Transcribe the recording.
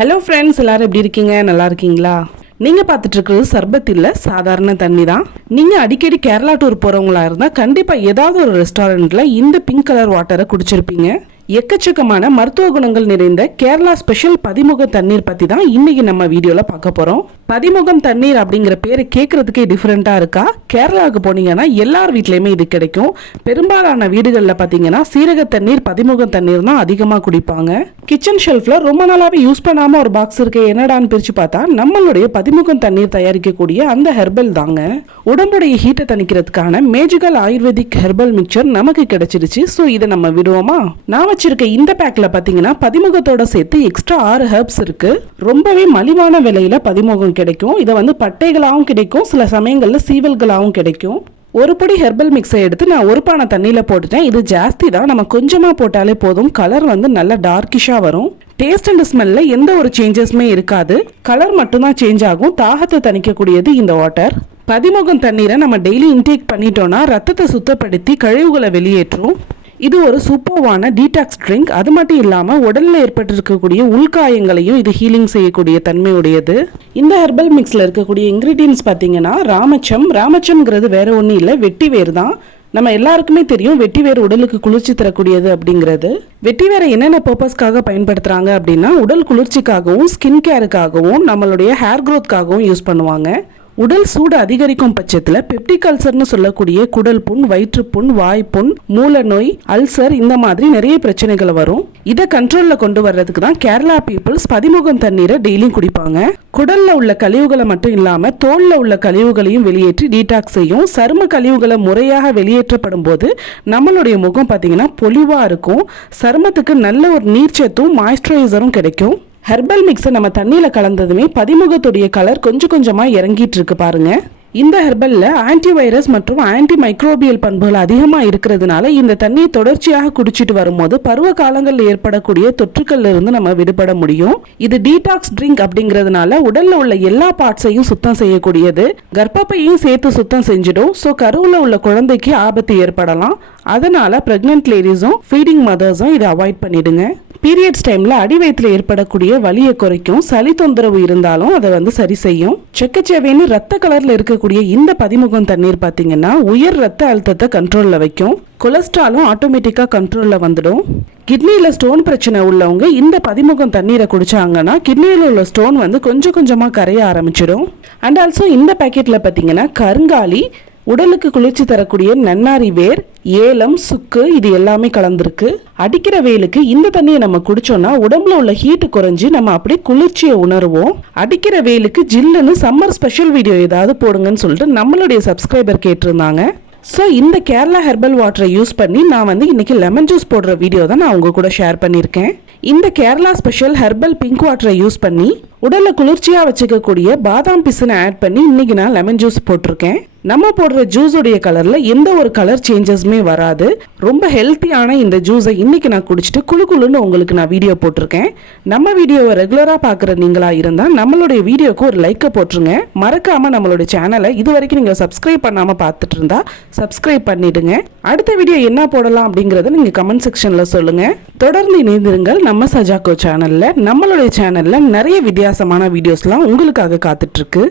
Hello friends, எல்லாரும் எப்படி இருக்கீங்க? நல்லா இருக்கீங்களா? நீங்கள் பார்த்துட்டு இருக்கிறது சர்பத் இல்லை, சாதாரண தண்ணி தான். நீங்கள் அடிக்கடி கேரளா டூர் போகிறவங்களா இருந்தால் கண்டிப்பாக ஏதாவது ஒரு ரெஸ்டாரண்ட்டில் இந்த பிங்க் கலர் வாட்டரை குடிச்சிருப்பீங்க. எக்கச்சக்கமான மருத்துவ குணங்கள் நிறைந்த கேரளா ஸ்பெஷல் பதிமுக தண்ணீர் பற்றி தான் இன்னைக்கு நம்ம வீடியோவில் பார்க்க போகிறோம். பதிமுகம் தண்ணீர் அப்படிங்கிற பேர் கேட்கறதுக்கே டிஃப்ரெண்ட்டாக இருக்கா? கேரளாவுக்கு போனீங்கன்னா எல்லார் வீட்லேயுமே இது கிடைக்கும். பெரும்பாலான வீடுகளில் பார்த்தீங்கன்னா சீரக தண்ணீர், பதிமுகம் தண்ணீர் தான் அதிகமாக குடிப்பாங்க. கிச்சன் ஷெல்ஃபில் ரொம்ப நாளாகவே யூஸ் பண்ணாமல் ஒரு பாக்ஸ் இருக்கு, என்னடான்னு பிரித்து பார்த்தா நம்மளுடைய பதிமுகம் தண்ணீர் தயாரிக்கக்கூடிய அந்த ஹெர்பல் தாங்க. உடம்புடைய ஹீட்டை தணிக்கிறதுக்கான மேஜிக்கல் ஆயுர்வேதிக் ஹெர்பல் மிக்சர் நமக்கு கிடைச்சிருச்சு. ஸோ இதை நம்ம விடுவோமா? நான் வச்சிருக்க இந்த பேக்ல பாத்தீங்கன்னா பதிமுகத்தோட சேர்த்து எக்ஸ்ட்ரா 6 ஹெர்ப்ஸ் இருக்கு. ரொம்பவே மலிவான விலையில பதிமுகம் கிடைக்கும். இதை பட்டைகளாகவும் கிடைக்கும், சில சமயங்கள்ல சீவல்களாகவும் கிடைக்கும். ஒரு படி ஹெர்பல் மிக்ஸை எடுத்து நான் ஒரு பானை தண்ணியில போட்டுட்டேன். இது ஜாஸ்தி தான், நம்ம கொஞ்சமா போட்டாலே போதும். கலர் நல்லா டார்க்கிஷா வரும். டேஸ்ட் அண்ட் ஸ்மெல்ல எந்த ஒரு சேஞ்சஸுமே இருக்காது, கலர் மட்டும்தான் சேஞ்ச் ஆகும். தாகத்தை தணிக்கக்கூடியது இந்த வாட்டர். பதிமுகம் தண்ணீரை நம்ம டெய்லி இன்டேக் பண்ணிட்டோம்னா ரத்தத்தை சுத்தப்படுத்தி கழிவுகளை வெளியேற்றும். இது ஒரு சூப்பர்வான டீடாக்ஸ் ட்ரிங்க். அது மட்டும் இல்லாமல் உடலில் ஏற்பட்டிருக்கக்கூடிய உள்காயங்களையும் இது ஹீலிங் செய்யக்கூடிய தன்மை உடையது. இந்த ஹெர்பல் மிக்ஸில் இருக்கக்கூடிய இன்க்ரீடியன்ஸ் பார்த்தீங்கன்னா ராமச்சம்ங்கிறது வேற ஒன்றும் இல்லை, வெட்டிவேர் தான். நம்ம எல்லாருக்குமே தெரியும் வெட்டிவேர் உடலுக்கு குளிர்ச்சி தரக்கூடியது அப்படிங்கிறது. வெட்டிவேரை என்னென்ன பர்பஸ்க்காக பயன்படுத்துகிறாங்க அப்படின்னா உடல் குளிர்ச்சிக்காகவும், ஸ்கின் கேருக்காகவும், நம்மளுடைய ஹேர் க்ரோத்காகவும் யூஸ் பண்ணுவாங்க. உடல் சூடு அதிகரிக்கும் பட்சத்தில் பெப்டிக் அல்சர்னு சொல்லக்கூடிய குடல் புண், வயிற்றுப்புண், வாய்ப்புண், மூல நோய், அல்சர், இந்த மாதிரி நிறைய பிரச்சனைகள் வரும். இதை கண்ட்ரோல்ல கொண்டு வர்றதுக்கு தான் கேரளா பீப்புள்ஸ் பதிமுகம் தண்ணீரை டெய்லியும் குடிப்பாங்க. குடல்ல உள்ள கழிவுகளை மட்டும் இல்லாம தோல்ல உள்ள கழிவுகளையும் வெளியேற்றி டீடாக்ஸ் செய்யும். சரும கழிவுகளை முறையாக வெளியேற்றப்படும் போது நம்மளுடைய முகம் பார்த்தீங்கன்னா பொலிவா இருக்கும். சருமத்துக்கு நல்ல ஒரு நீர்ச்சத்தும் மாய்ஸ்சரைசரும் கிடைக்கும். ஹெர்பல் மிக்ஸை நம்ம தண்ணியில் கலந்ததுமே பதிமுகத்துடைய கலர் கொஞ்சம் கொஞ்சமாக இறங்கிட்டு இருக்கு பாருங்க. இந்த ஹெர்பல்ல ஆன்டிவைரஸ் மற்றும் ஆன்டி மைக்ரோபியல் பண்புகள் அதிகமாக இருக்கிறதுனால இந்த தண்ணியை தொடர்ச்சியாக குடிச்சிட்டு வரும்போது பருவ காலங்களில் ஏற்படக்கூடிய தொற்றுக்கள்ல இருந்து நம்ம விடுபட முடியும். இது டீடாக்ஸ் ட்ரிங்க் அப்படிங்கிறதுனால உடல்ல உள்ள எல்லா பார்ட்ஸையும் சுத்தம் செய்யக்கூடியது. கர்ப்பப்பையும் சேர்த்து சுத்தம் செஞ்சிடும். ஸோ கருவில் உள்ள குழந்தைக்கு ஆபத்து ஏற்படலாம். அதனால பிரெக்னன்ட் லேடிஸும் ஃபீடிங் மதர்ஸும் இதை அவாய்ட் பண்ணிடுங்க. பீரியட்ஸ் டைம்ல அடி வயிற்றுல ஏற்படக்கூடிய வலியை குறைக்கும். சளி தொந்தரவு இருந்தாலும் அதை சரி செய்யும். செக்கச்சேவைன்னு ரத்த கலர்ல இருக்கக்கூடிய இந்த பதிமுகம் தண்ணீர் பாத்தீங்கன்னா உயர் ரத்த அழுத்தத்தை கண்ட்ரோல்ல வைக்கும். கொலஸ்ட்ராலும் ஆட்டோமேட்டிக்கா கண்ட்ரோல்ல வந்துடும். கிட்னியில ஸ்டோன் பிரச்சனை உள்ளவங்க இந்த பதிமுகம் தண்ணீரை குடிச்சாங்கன்னா கிட்னியில உள்ள ஸ்டோன் கொஞ்சம் கொஞ்சமா கரைய ஆரம்பிச்சிடும். அண்ட் ஆல்சோ இந்த பேக்கெட்ல பாத்தீங்கன்னா கருங்காலி, உடலுக்கு குளிர்ச்சி தரக்கூடிய நன்னாரி வேர், ஏலம், சுக்கு, இது எல்லாமே கலந்துருக்கு. அடிக்கிற வெயிலுக்கு இந்த தண்ணியை நம்ம குடிச்சோம்னா உடம்புல உள்ள ஹீட் குறைஞ்சி நம்ம அப்படியே குளிர்ச்சியை உணர்வோம். அடிக்கிற வெயிலுக்கு ஜில்லுன்னு சம்மர் ஸ்பெஷல் வீடியோ ஏதாவது போடுங்கன்னு சொல்லிட்டு நம்மளுடைய சப்ஸ்கிரைபர் கேட்டிருந்தாங்க. ஸோ இந்த கேரளா ஹெர்பல் வாட்டரை யூஸ் பண்ணி நான் இன்னைக்கு லெமன் ஜூஸ் போடுற வீடியோ தான் நான் உங்க கூட ஷேர் பண்ணியிருக்கேன். இந்த கேரளா ஸ்பெஷல் ஹெர்பல் பிங்க் வாட்டரை யூஸ் பண்ணி உடலை குளிர்ச்சியாக வச்சுக்கக்கூடிய பாதாம் பிசுனை ஆட் பண்ணி இன்னைக்கு நான் லெமன் ஜூஸ் போட்டிருக்கேன். நம்ம போடுற ஜூஸுடைய கலர்ல எந்த ஒரு கலர் சேஞ்சஸுமே வராது. ரொம்ப ஹெல்த்தியான இந்த ஜூஸை இன்னைக்கு நான் குடிச்சிட்டு குளுன்னு உங்களுக்கு நான் வீடியோ போட்டிருக்கேன். நம்ம வீடியோவை ரெகுலரா பார்க்குற நீங்களா இருந்தா நம்மளுடைய வீடியோக்கு ஒரு லைக்கை போட்டுருங்க. மறக்காம நம்மளுடைய சேனலை இது வரைக்கும் நீங்க சப்ஸ்கிரைப் பண்ணாம பார்த்துட்டு இருந்தா சப்ஸ்கிரைப் பண்ணிடுங்க. அடுத்த வீடியோ என்ன போடலாம் அப்படிங்கறத நீங்க கமெண்ட் செக்ஷன்ல சொல்லுங்க. தொடர்ந்து இணைந்திருங்கள் நம்ம சஜாக்கோ சேனல்ல. நம்மளுடைய சேனல்ல நிறைய வித்தியாசமான வீடியோஸ்லாம் உங்களுக்காக காத்துட்டு இருக்கு.